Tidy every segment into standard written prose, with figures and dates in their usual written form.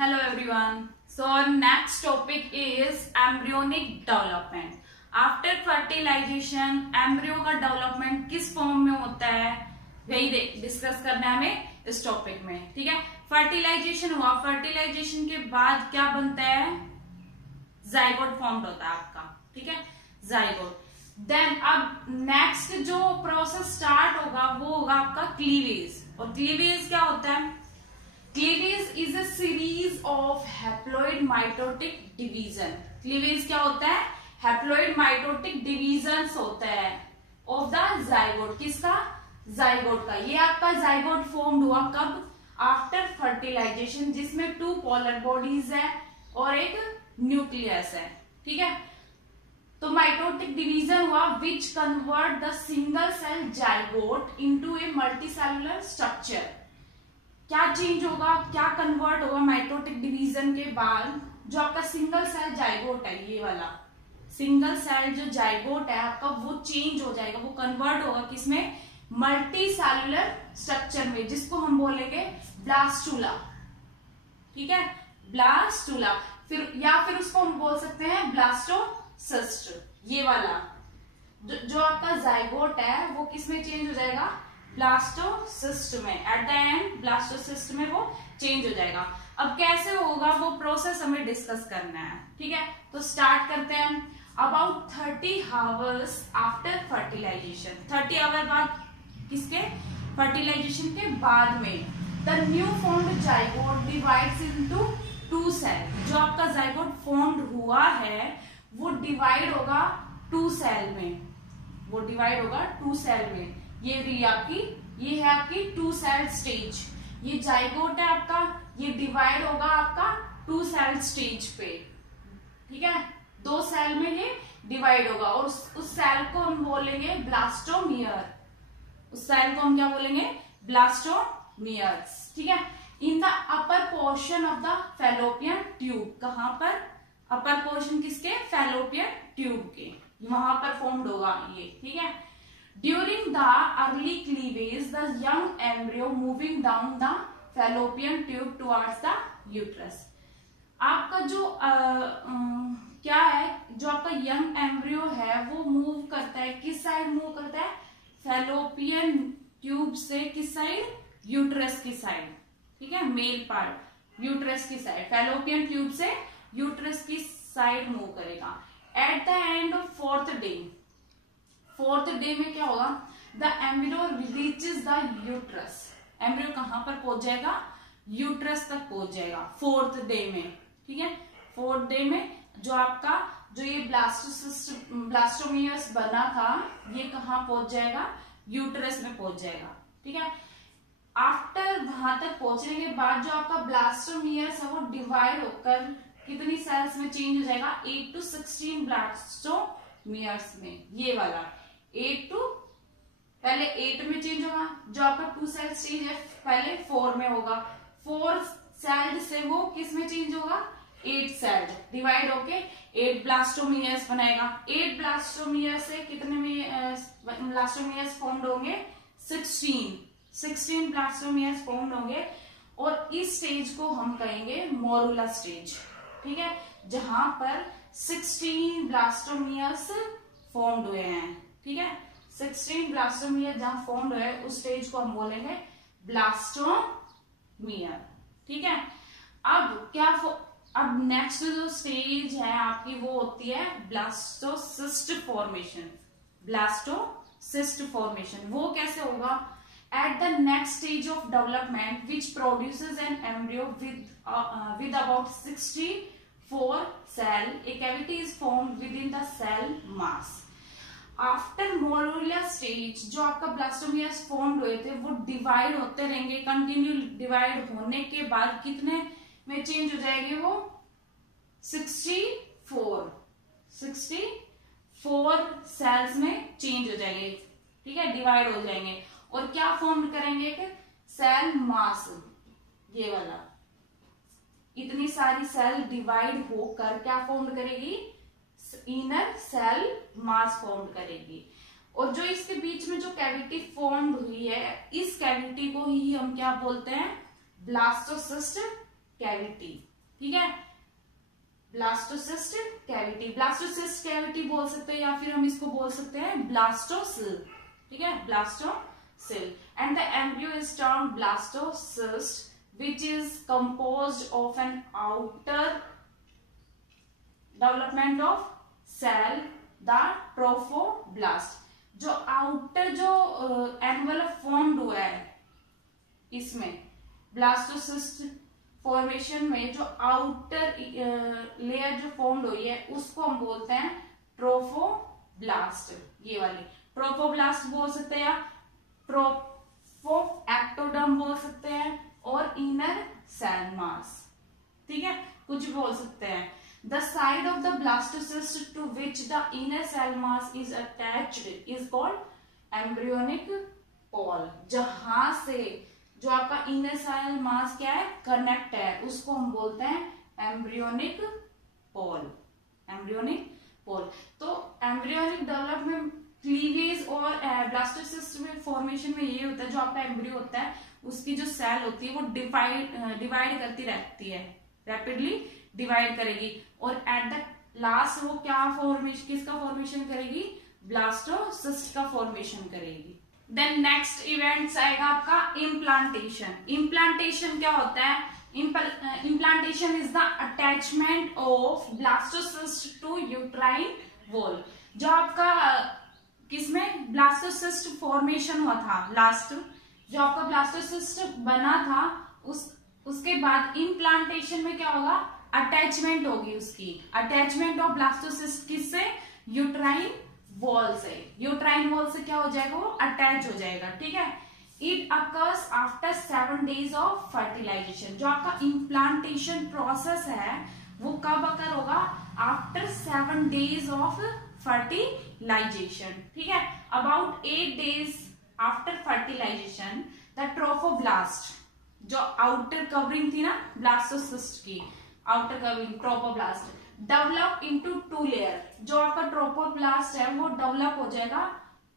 Hello everyone. So our next topic is embryonic development. After fertilization, embryo का development किस form में होता है वही डिस्कस करना है हमें इस टॉपिक में. ठीक है, फर्टिलाइजेशन हुआ, फर्टिलाइजेशन के बाद क्या बनता है, जाइगोट फॉर्म होता है आपका. ठीक है, जाइगोट. देन अब नेक्स्ट जो प्रोसेस स्टार्ट होगा वो होगा आपका क्लीवेज. और क्लीवेज क्या होता है? Cleavage is a series of haploid mitotic division. Cleavage क्या होता है? हैप्लॉइड माइटोटिक डिवीजन होता है ऑफ द जाइगोट. किसका? जाइगोट का. ये आपका जाइगोट फॉर्म हुआ कब? आफ्टर फर्टिलाइजेशन, जिसमें 2 पोलर बॉडीज है और एक न्यूक्लियस है. ठीक है, तो माइटोटिक डिवीजन हुआ which convert the single cell zygote into a multicellular structure. क्या चेंज होगा, क्या कन्वर्ट होगा माइटोटिक डिवीजन के बाद? जो आपका सिंगल सेल जाइगोट है, ये वाला सिंगल सेल जो जाइगोट है आपका, वो चेंज हो जाएगा, वो कन्वर्ट होगा किसमें? मल्टी सेलुलर स्ट्रक्चर में, जिसको हम बोलेंगे ब्लास्टुला. ठीक है, ब्लास्टुला. फिर उसको हम बोल सकते हैं ब्लास्टोसिस्ट. ये वाला जो आपका जाइगोट है वो किसमें चेंज हो जाएगा? ब्लास्टोसिस्ट में. एट द एंड ब्लास्टोसिस्ट में वो चेंज हो जाएगा. अब कैसे होगा वो प्रोसेस हमें डिस्कस करना है. ठीक है, तो स्टार्ट करते हैं. About 30 hours after fertilization, 30 hour बाद, किसके? फर्टिलाइजेशन के बाद में, the new formed zygote divides into 2 cell. जो आपका जाइगोट फॉर्म्ड हुआ है वो डिवाइड होगा 2 सेल में. वो डिवाइड होगा 2 सेल में. ये है आपकी 2 सेल स्टेज. ये जाइगोट है आपका, ये डिवाइड होगा आपका 2 सेल स्टेज पे. ठीक है, 2 सेल में ये डिवाइड होगा और उस सेल को हम बोलेंगे ब्लास्टोमियर. उस सेल को हम क्या बोलेंगे? ब्लास्टोमियर्स. ठीक है, in the upper portion of the fallopian tube. कहां पर? अपर पोर्शन किसके? फैलोपियन ट्यूब के, वहां पर फॉर्म्ड होगा ये. ठीक है, during the early cleavage the young embryo moving down the fallopian tube towards the uterus. आपका जो क्या है, जो आपका यंग एम्ब्रियो है वो मूव करता है, किस साइड मूव करता है? फैलोपियन ट्यूब से किस साइड? यूट्रस की साइड. ठीक है, मेल पार्ट यूट्रस की साइड, फैलोपियन ट्यूब से यूट्रस की साइड मूव करेगा. At the end of 4th day में क्या होगा? The embryo reaches the uterus. Embryo कहां पर पहुंच जाएगा? यूट्रस तक पहुंच जाएगा 4th डे में. ठीक है, 4th डे में जो आपका ये ब्लास्टोमियर्स बना था ये कहां पहुंच जाएगा? यूट्रस में पहुंच जाएगा. ठीक है, आफ्टर वहां तक पहुंचने के बाद जो आपका ब्लास्टोमियर्स है वो डिवाइड होकर कितनी सेल्स में चेंज हो जाएगा? 8 to 16 ब्लास्टोमियर्स में. ये वाला 8 to, पहले 8 में चेंज होगा. जो आपका 2 सेल स्टेज है पहले 4 में होगा. 4 सेल से वो किस में चेंज होगा? 8 सेल डिवाइड होके 8 ब्लास्टोमियर्स बनाएगा. 8 ब्लास्टोमियर्स से कितने में ब्लास्टोमियर्स फॉर्म्ड होंगे? 16 ब्लास्टोमियर्स फॉर्म्ड होंगे. और इस स्टेज को हम कहेंगे मोरुला स्टेज. ठीक है, जहां पर 16 ब्लास्टोमियर्स फॉर्म्ड हुए हैं. ठीक है, 16 ब्लास्टोमियर जहां फॉर्म्ड हुए उस स्टेज को हम बोलेंगे ब्लास्टोमियर. ठीक है, अब नेक्स्ट जो स्टेज है आपकी वो होती है ब्लास्टोसिस्ट फॉर्मेशन. ब्लास्टोसिस्ट फॉर्मेशन वो कैसे होगा? At the next stage of development, which produces an embryo with about 64 cell, a cavity is formed within the cell mass. After morular stage, जो आपका ब्लास्टोमियर्स फॉर्म्ड हुए थे वो डिवाइड होते रहेंगे. कंटिन्यू डिवाइड होने के बाद कितने में चेंज हो जाएंगे? वो 64 सेल्स में चेंज हो जाएंगे. ठीक है, डिवाइड हो जाएंगे और क्या फॉर्म करेंगे? एक सेल मास. ये वाला इतनी सारी सेल डिवाइड होकर क्या फॉर्म करेगी? इनर सेल मास फॉर्म करेगी. और जो इसके बीच में जो कैविटी फॉर्म हुई है, इस कैविटी को ही हम क्या बोलते हैं? Blastocyst cavity. ठीक है। ब्लास्टोसिस्ट कैविटी, ब्लास्टोसिस्ट कैविटी बोल सकते हैं या फिर हम इसको बोल सकते हैं ब्लास्टोसिल, ठीक है, blastocoel. And the embryo is termed blastocyst which is composed of an outer development of cell, the trophoblast। जो outer जो envelope formed हुआ है इसमें ब्लास्टोसिस्ट फॉर्मेशन में जो आउटर लेयर जो फॉर्म्ड हुई है उसको हम बोलते हैं ट्रोफोब्लास्ट। ये वाली ट्रोफोब्लास्ट बोल सकते हैं या ट्रोफोएक्टोडर्म बोल सकते हैं और इनर सेल मास, ठीक है, कुछ भी बोल सकते हैं। The side of the blastocyst to which the inner cell mass is attached is called embryonic pole. जहां से जो आपका इनर सेल मास क्या है, कनेक्ट है, उसको हम बोलते हैं एम्ब्रियोनिक पॉल, एम्ब्रियोनिक पॉल। तो एम्ब्रियोनिक डेवलपमेंट क्लीवेज और ब्लास्टोसिस्ट में फॉर्मेशन में ये होता है, जो आपका एम्ब्रियो होता है उसकी जो सेल होती है वो डिवाइड करती रहती है, रैपिडली डिवाइड करेगी और एट द लास्ट वो क्या फॉर्मेशन, किसका फॉर्मेशन करेगी, ब्लास्टोसिस्ट का फॉर्मेशन करेगी। देन नेक्स्ट इवेंट्स आएगा आपका इम्प्लांटेशन। इम्प्लांटेशन क्या होता है, implantation is the attachment of blastocyst to uterine wall. जो आपका किसमें ब्लास्टोसिस्ट फॉर्मेशन हुआ था, लास्ट जो आपका ब्लास्टोसिस्ट बना था उसके बाद इम्प्लांटेशन में क्या होगा, अटैचमेंट होगी उसकी, अटैचमेंट ऑफ ब्लास्टोसिस्ट किससे, यूट्राइन वॉल से। यूट्राइन वॉल से क्या हो जाएगा, वो अटैच हो जाएगा, ठीक है। It occurs after 7 days of fertilization. जो आपका इम्प्लांटेशन प्रोसेस है वो कब अकर होगा, आफ्टर 7 days ऑफ फर्टिलाइजेशन, ठीक है। About 8 days after fertilization the trophoblast, जो आउटर कवरिंग थी ना ब्लास्टोसिस्ट की, outer covering trophoblast develop into 2 layer. जो आपका ट्रोफोब्लास्ट है वो डेवलप हो जाएगा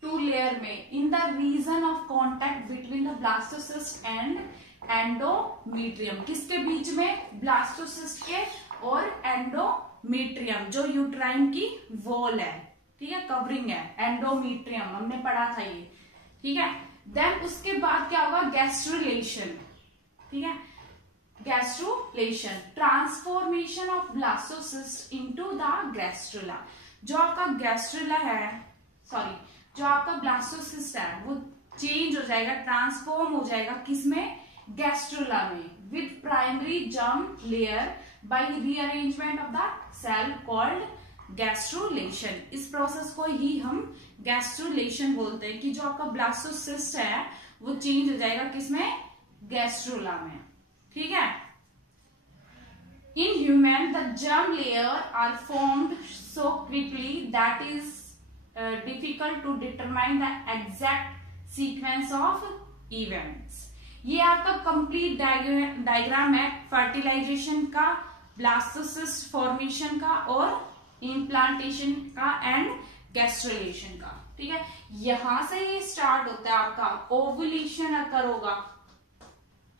2 लेयर में in the region of contact between the blastocyst and endometrium. किसके बीच में, ब्लास्टोसिस्ट के और एंडोमीट्रियम, जो यूट्राइन की वॉल है, ठीक है, कवरिंग है, एंडोमीट्रियम हमने पढ़ा था ये, ठीक है। देन उसके बाद क्या होगा, गैस्ट्रुलेशन, ठीक है, gastrulation transformation of blastocyst into the gastrula. जो आपका गैस्ट्रुला है, सॉरी, जो आपका ब्लास्टोसिस्ट है वो चेंज हो जाएगा, ट्रांसफॉर्म हो जाएगा किसमें, गैस्ट्रुला में, with primary germ layer by rearrangement of the cell called gastrulation. इस प्रोसेस को ही हम गैस्ट्रुलेशन बोलते हैं कि जो आपका ब्लास्टोसिस्ट है वो चेंज हो जाएगा किसमें, गैस्ट्रुला में, ठीक है। In human the germ layer are formed so quickly that is difficult to determine the exact sequence of events. ये आपका कंप्लीट डायग्राम है फर्टिलाइजेशन का, ब्लास्टोसिस्ट फॉर्मेशन का और इम्प्लांटेशन का एंड गैस्ट्रुलेशन का, ठीक है। यहां से ये स्टार्ट होता है आपका ओव्यूलेशन अकर होगा,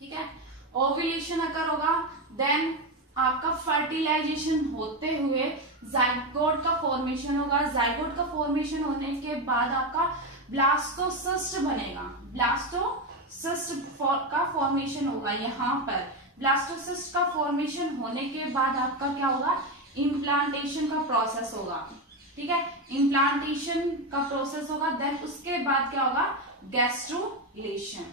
ठीक है, ओव्यूलेशन अकर होगा। देन आपका फर्टिलाइजेशन होते हुए जाइगोट का फॉर्मेशन होगा। जाइगोट का फॉर्मेशन होने के बाद आपका ब्लास्टोसिस्ट बनेगा, ब्लास्टोसिस्ट का फॉर्मेशन होगा। यहाँ पर ब्लास्टोसिस्ट का फॉर्मेशन होने के बाद आपका क्या होगा, इम्प्लांटेशन का प्रोसेस होगा, ठीक है, इम्प्लांटेशन का प्रोसेस होगा। देन उसके बाद क्या होगा, गैस्ट्रुलेशन,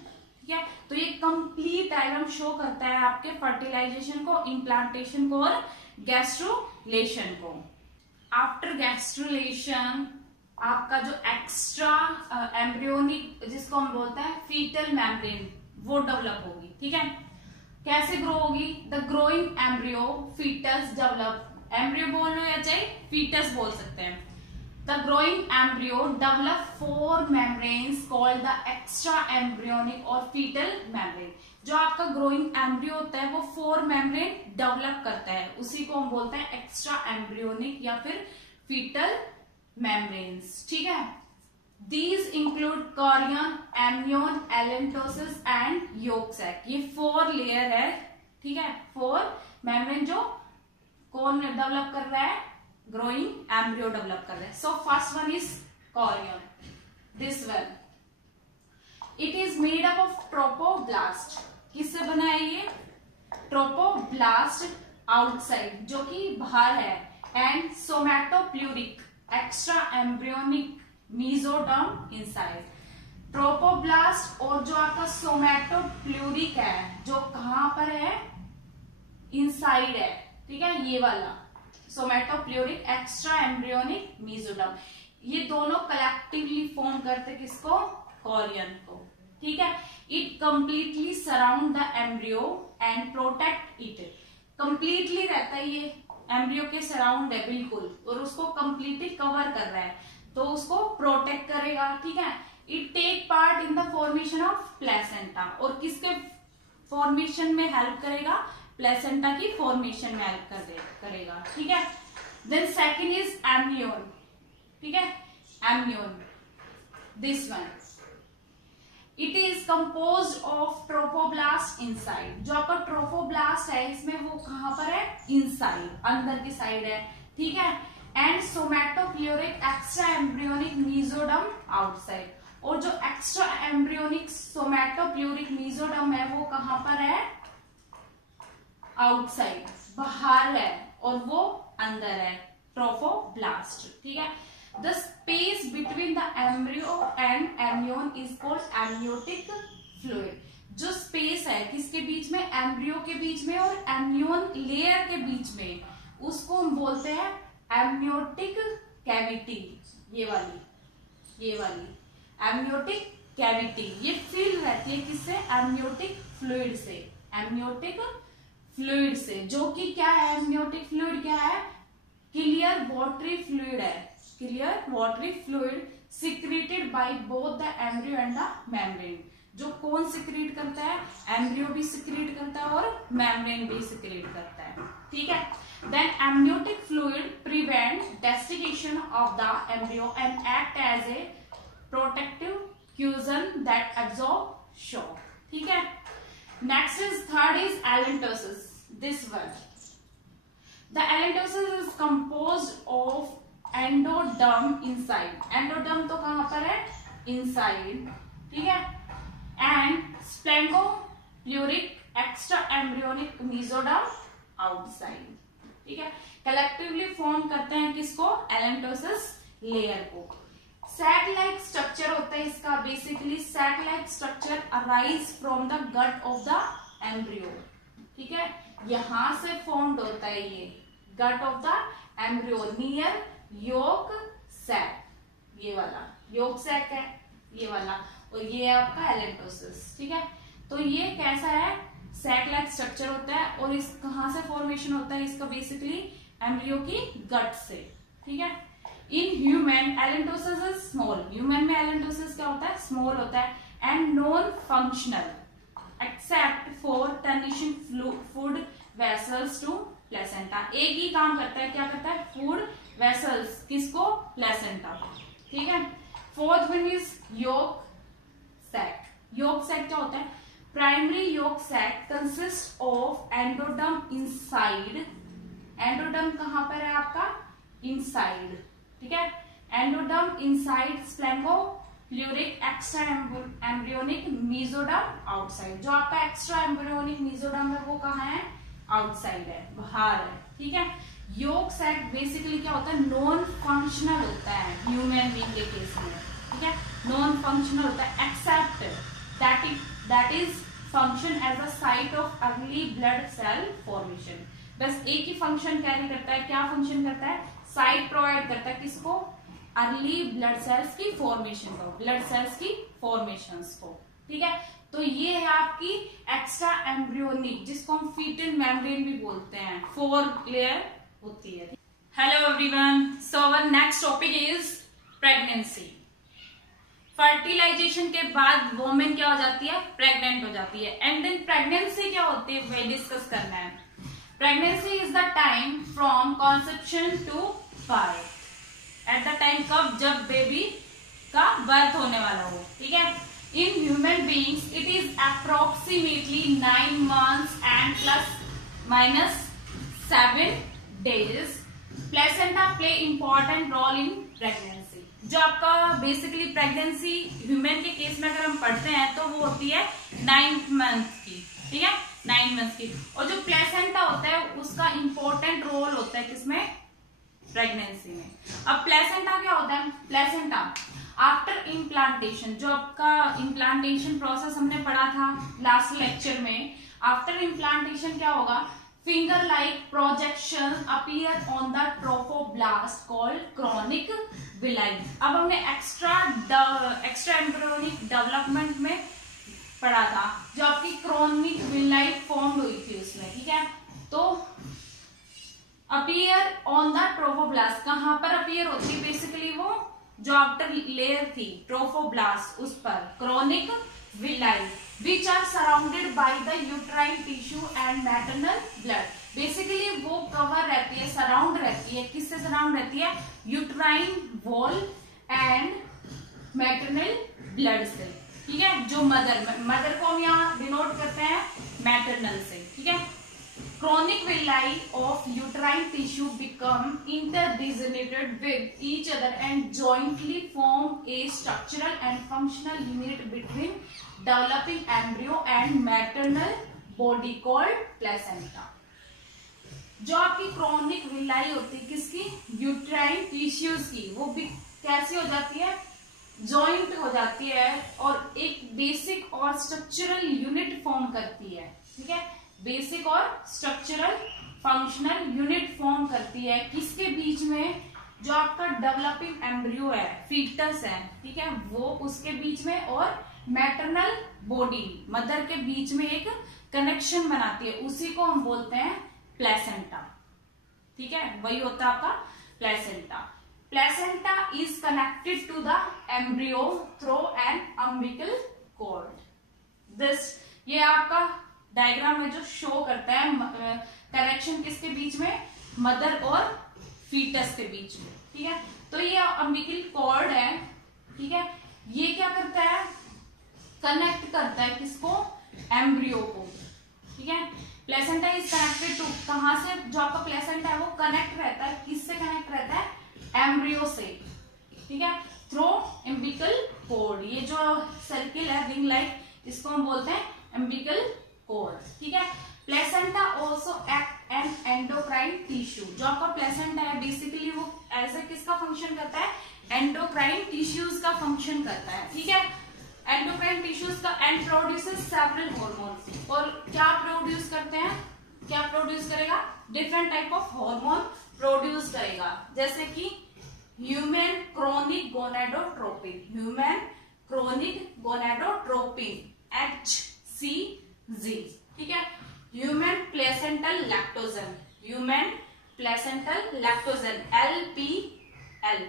ठीक है। तो ये कंप्लीट डायग्राम शो करता है आपके फर्टिलाइजेशन को, इम्प्लांटेशन को और गैस्ट्रुलेशन को। आफ्टर गैस्ट्रुलेशन आपका जो एक्स्ट्रा एम्ब्रियोनिक, जिसको हम बोलते हैं फीटल मेम्ब्रेन, वो डेवलप होगी, ठीक है। कैसे ग्रो होगी, the growing embryo foetus develop, embryo बोल लो या चाहे फीटस बोल सकते हैं। The growing embryo develop 4 membranes called the extra embryonic और फीटल मेम्ब्रेन। जो आपका ग्रोइंग एम्ब्रियो होता है वो 4 मेम्ब्रेन डेवलप करता है, उसी को हम बोलते हैं एक्स्ट्रा एम्ब्रियोनिक या फिर फीटल मेम्ब्रेन्स, ठीक है। These include chorion, amnion, allantosis and yolk sac। ये 4 लेयर है ठीक है, 4 मेम्ब्रेन जो कौन डेवलप कर रहा है, ग्रोइंग एम्ब्रियो डेवलप कर रहा है. So first one is Korean, this one. It is made up of trophoblast. किससे बना है ये? ट्रोपोब्लास्ट आउटसाइड जो कि बाहर है, and somatopleuric extra embryonic mesoderm inside. Trophoblast और जो आपका सोमैटोप्लूरिक है जो कहां पर है, इनसाइड है. ठीक है, ये वाला सोमैटोप्लूरिक एक्स्ट्रा एम्ब्रियोनिक मेसोडर्म, ये दोनों कलेक्टिवली फॉर्म करते किसको? कोरियन को. ठीक है, it completely surround the embryo and protect it. Completely रहता है ये एम्ब्रियो के सराउंड है बिल्कुल, और उसको कंप्लीटली कवर कर रहा है, तो उसको प्रोटेक्ट करेगा. ठीक है, it take part in the formation of placenta, और किसके फॉर्मेशन में हेल्प करेगा? प्लेसेंटा की फॉर्मेशन में हेल्प करेगा. ठीक है, देन सेकंड इज एम्नियोन. ठीक है, amnion, this one. It is composed of trophoblast inside. जो आपका ट्रोपोब्लास्ट है इसमें वो कहां पर है? इनसाइड, अंदर की साइड है. ठीक है, and somatopleuric extra embryonic mesoderm outside. और जो एक्स्ट्रा एम्ब्रियोनिक सोमैटोप्लूरिक मेसोडर्म है वो कहां पर है? आउटसाइड, बाहर है, और वो अंदर है, ट्रोपोब्लास्ट. ठीक है, the space between the embryo and amnion is called amniotic fluid. जो स्पेस है किसके बीच में? एम्ब्रियो के बीच में और एम्नियोन लेयर के बीच में, उसको हम बोलते हैं एम्नियोटिक कैविटी. ये वाली एम्नियोटिक कैविटी, ये फिल रहती है किससे? एम्नियोटिक फ्लूइड से. एम्नियोटिक फ्लूइड से, जो कि क्या है? एम्नियोटिक फ्लूइड क्या है? क्लियर वाटरी फ्लूइड है. Clear watery fluid secreted by both the embryo and the membrane. जो कौन सिक्रीट करता है? एम्ब्रियो भी सिक्रीट करता है और मेम्ब्रेन भी सिक्रीट करता है. ठीक है, then amniotic fluid prevent desiccation of the embryo and act as a protective cushion that absorb shock. ठीक है, next is third is allantois. This one, the allantois is composed of endoderm inside. Endoderm तो कहां पर है? Inside. ठीक है, and splanchnopleuric extra embryonic mesoderm outside. ठीक है, कलेक्टिवली फॉर्म करते हैं किसको? एलेंटोसिस लेयर को. सैक लाइक स्ट्रक्चर होता है इसका. Basically sac like structure arise from the gut of the embryo. ठीक है, यहां से फॉर्म्ड होता है ये gut of the embryo near yolk sac. ये वाला योक सैक है, ये वाला, और ये आपका एलेंटोसिस. ठीक है, तो ये कैसा है? सैक लाइक स्ट्रक्चर होता है, और इस कहां से फॉर्मेशन होता है इसका? बेसिकली एम्ब्रियो की गट से. ठीक है, in human allantois is small. Human में एलेंटोसिस क्या होता है? स्मॉल होता है, and non functional except for furnishing food vessels to placenta. एक ही काम करता है, क्या करता है? Food vessels. किसको? प्लेसेंटा. ठीक है, fourth one is yolk sac. Yolk sac क्या होता है? Primary yolk sac consist of endoderm inside. Endoderm कहां पर है आपका? इनसाइड. ठीक है, endoderm inside स्प्लैंगोप्लूरिक extra embryonic mesoderm outside. जो आपका एक्स्ट्रा एम्ब्रियोनिक मेसोडर्म है वो कहाँ है? आउटसाइड है, बाहर है. ठीक है, योक सैक बेसिकली क्या होता है? नॉन फंक्शनल होता है ह्यूमन बीइंग के केस में. ठीक है, नॉन फंक्शनल होता है except that is function as a site of early blood cell formation. बस एक ही फंक्शन कैरी करता है. क्या फंक्शन करता है? साइट प्रोवाइड करता है किसको? अर्ली ब्लड सेल्स की फॉर्मेशन को, ब्लड सेल्स की फॉर्मेशंस को. ठीक है, तो ये है आपकी एक्स्ट्रा एम्ब्रियोनिक, जिसको हम फीटल मेम्ब्रेन भी बोलते हैं. 4 लेयर होती है. Hello everyone, so our next topic is pregnancy. Fertilization के बाद वोमेन क्या हो जाती है? प्रेग्नेंट हो जाती है. एंड देन प्रेगनेंसी क्या होती है वह डिस्कस करना है. Pregnancy is the time from conception to birth. At the time कब? जब बेबी का बर्थ होने वाला हो. ठीक है, in human beings it is approximately 9 months and plus minus 7 days. Placenta play important role in pregnancy. जो आपका बेसिकली प्रेगनेंसी ह्यूमन के केस में अगर हम पढ़ते हैं तो वो होती है 9 मंथ की, ठीक है, 9 मंथ की. और जो प्लेसेंटा होता है उसका इंपॉर्टेंट रोल होता है किसमें, प्रेगनेंसी में. अब प्लेसेंटा क्या होता है, प्लेसेंटा आफ्टर इम्प्लांटेशन, जो आपका इम्प्लांटेशन प्रोसेस हमने पढ़ा था लास्ट लेक्चर में, आफ्टर इम्प्लांटेशन क्या होगा, finger like projection appear on the trophoblast called chronic villi. अब हमने एक्स्ट्रा एम्ब्रियोनिक डेवलपमेंट में पढ़ा था जो आपकी क्रोनिक विलाई फॉर्म हुई थी उसमें, ठीक है. तो अपीयर ऑन द ट्रोफोब्लास्ट, कहां पर अपीयर होती है, बेसिकली वो जो आफ्टर लेयर थी ट्रोफोब्लास्ट उस पर, chronic villi which are surrounded by the uterine tissue and maternal blood. Basically वो कवर रहती है, सराउंड रहती है, किससे सराउंड रहती है, uterine wall and maternal blood से, ठीक है. जो मदर को हम यहाँ डिनोट करते हैं मैटरनल से, ठीक है. Chronic villi of uterine tissue become interdesignated with each other and jointly form a structural and functional unit between developing embryo and maternal body called placenta. जो आपकी क्रोनिक विलाई होती है किसकी, यूट्राइन टिश्यूज की, वो भी कैसी हो जाती है, जॉइंट हो जाती है और एक बेसिक और स्ट्रक्चरल यूनिट फॉर्म करती है, ठीक है. बेसिक और स्ट्रक्चरल फंक्शनल यूनिट फॉर्म करती है किसके बीच में, जो आपका डेवलपिंग एम्ब्रियो है, फीटस है, ठीक है, वो उसके बीच में और मैटरनल बॉडी, मदर के बीच में एक कनेक्शन बनाती है, उसी को हम बोलते हैं प्लेसेंटा, ठीक है. वही होता है आपका placenta. Placenta is connected to the embryo through an umbilical cord. This, ये आपका डायग्राम में जो शो करता है कनेक्शन किसके बीच में, मदर और फीटस के बीच में, ठीक है. तो ये अम्बिकल कॉर्ड है, ठीक है. ये क्या करता है, कनेक्ट करता है किसको, एम्ब्रियो को, ठीक है. प्लेसेंटा इज कनेक्टेड टू, कहां से, जो आपका प्लेसेंटा है वो कनेक्ट रहता है, किससे कनेक्ट रहता है, एम्ब्रियो से, ठीक है, थ्रू अम्बिकल कॉर्ड. ये जो सर्किल है रिंग लाइक, इसको हम बोलते हैं अम्बिकल कॉर्ड, ठीक है. Placenta also act N endocrine tissue. जो आपका प्लेसेंटा है बेसिकली वो एज ए किसका फंक्शन करता है, एंडोक्राइन टिश्यूज का फंक्शन करता है, ठीक है. एंडोक्राइन टिश्यूज का एंड प्रोड्यूसेस सेवरल हार्मोन. और क्या प्रोड्यूस करते हैं, क्या प्रोड्यूस करेगा, different type of hormone produce करेगा, जैसे कि human chronic gonadotropin, human chronic gonadotropin HCG, ठीक है. Human placental lactogen, human placental lactogen LPL,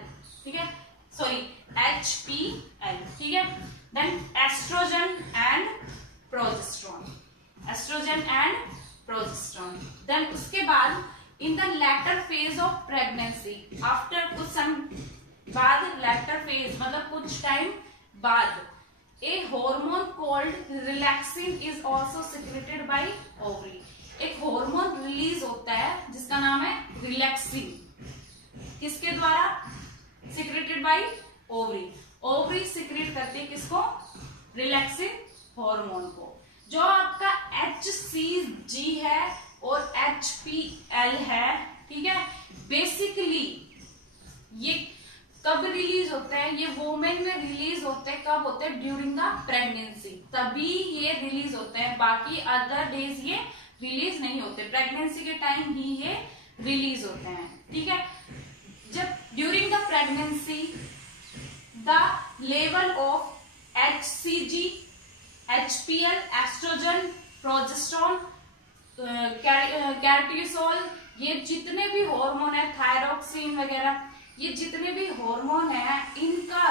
ठीक है, सॉरी HPL, ठीक है. Then estrogen and progesterone, estrogen and progesterone. Then उसके बाद in the later phase of pregnancy, after कुछ समय बाद, लेटर फेज मतलब कुछ टाइम बाद, a hormone called relaxin is also secreted by ovary. एक हार्मोन रिलीज होता है जिसका नाम है रिलैक्सिन, किसके द्वारा, secreted by ovary. Ovary secrete करती है किसको, रिलैक्सिन हार्मोन को. जो आपका HCG है और HPL है, ठीक है. बेसिकली ये कब रिलीज होते हैं, ये वोमेन में रिलीज होते हैं, कब होते हैं, ड्यूरिंग द प्रेगनेंसी, तभी ये रिलीज होते हैं, बाकी अदर डेज ये रिलीज नहीं होते, प्रेगनेंसी के टाइम ही ये रिलीज होते हैं, ठीक है. जब during the pregnancy the level of HCG, HPL, estrogen, progesterone, cortisol, ये जितने भी हार्मोन है, थायरोक्सिन वगैरह, ये जितने भी हार्मोन है, इनका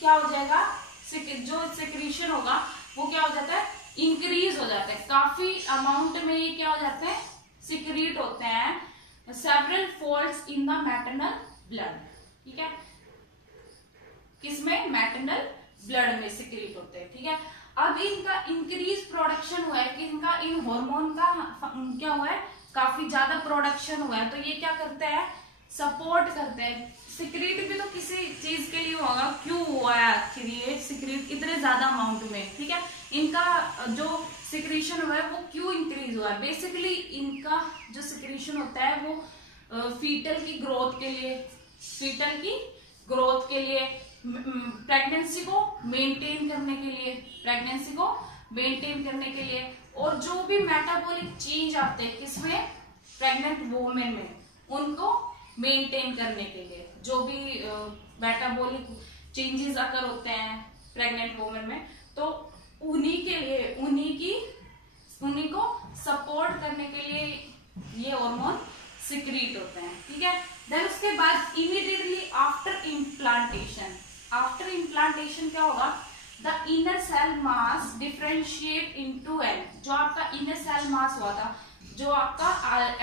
क्या हो जाएगा, जो सिक्रीशन होगा वो क्या हो जाता है, इंक्रीज हो जाता है, काफी अमाउंट में ये क्या हो जाते हैं, सिक्रीट होते हैं, several folds in the maternal blood, ठीक है. किसमें, मैटरनल ब्लड में सिक्रीट होते हैं, ठीक है. अब इनका इंक्रीज प्रोडक्शन हुआ है कि इनका इन हार्मोन का क्या हुआ है, काफी ज्यादा प्रोडक्शन हुआ है, तो ये क्या करते हैं, सपोर्ट करते हैं। सिक्रीट भी तो किसी चीज के लिए होगा, क्यों हुआ है आखिर ये सिक्रीट इतने ज्यादा अमाउंट में, ठीक है, इनका जो सिक्रीशन हुआ है वो क्यों इंक्रीज हुआ है। बेसिकली इनका जो सिक्रीशन होता है वो फीटल की ग्रोथ के लिए, प्रेगनेंसी को मेंटेन करने के लिए, और जो भी मेटाबॉलिक चेंज आते हैं किसमें, प्रेग्नेंट वुमेन में, उनको मेंटेन करने के लिए, जो भी मेटाबॉलिक चेंजेस अगर होते हैं प्रेग्नेंट वुमेन में, तो उन्हीं के लिए, उन्हीं को सपोर्ट करने के लिए ये हार्मोन सिक्रीट होते हैं, ठीक है। देन उसके बाद इमीडिएटली आफ्टर इम्प्लांटेशन क्या होगा, the inner cell mass differentiate into an, जो आपका इनर सेल मास हुआ था, जो आपका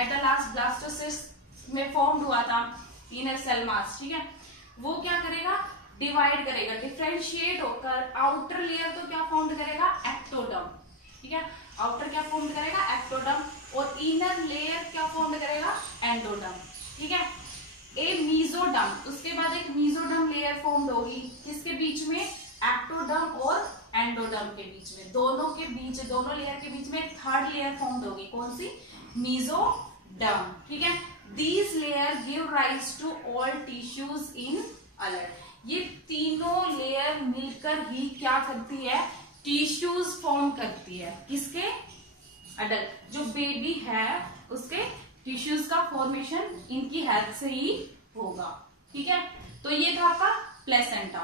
एडोलास ब्लास्टोसिस्ट में फॉर्म हुआ था इनर सेल मास, ठीक है, वो क्या करेगा, डिवाइड करेगा, डिफरेंशिएट होकर आउटर लेयर तो क्या फॉर्म करेगा, एक्टोडर्म, ठीक है, आउटर क्या फॉर्म करेगा, एक्टोडर्म, और इनर लेयर क्या फॉर्म करेगा, एंडोडर्म, ठीक है। ए मीजोडर्म, उसके बाद एक मीजोडर्म लेयर फॉर्म होगी, किसके बीच में, एक्टोडर्म और एंडोडर्म के बीच में, दोनों लेयर के बीच में एक थर्ड लेयर फॉर्म होगी, कौन सी, मीजोडर्म, ठीक है। These layer give rise to all tissues in adult. ये तीनों लेयर मिलकर ही क्या करती है, टिश्यूज फॉर्म करती है, किसके, अडल्ट जो बेबी है उसके टिश्यूज का फॉर्मेशन इनकी हेल्प से ही होगा, ठीक है। तो ये था आपका प्लेसेंटा।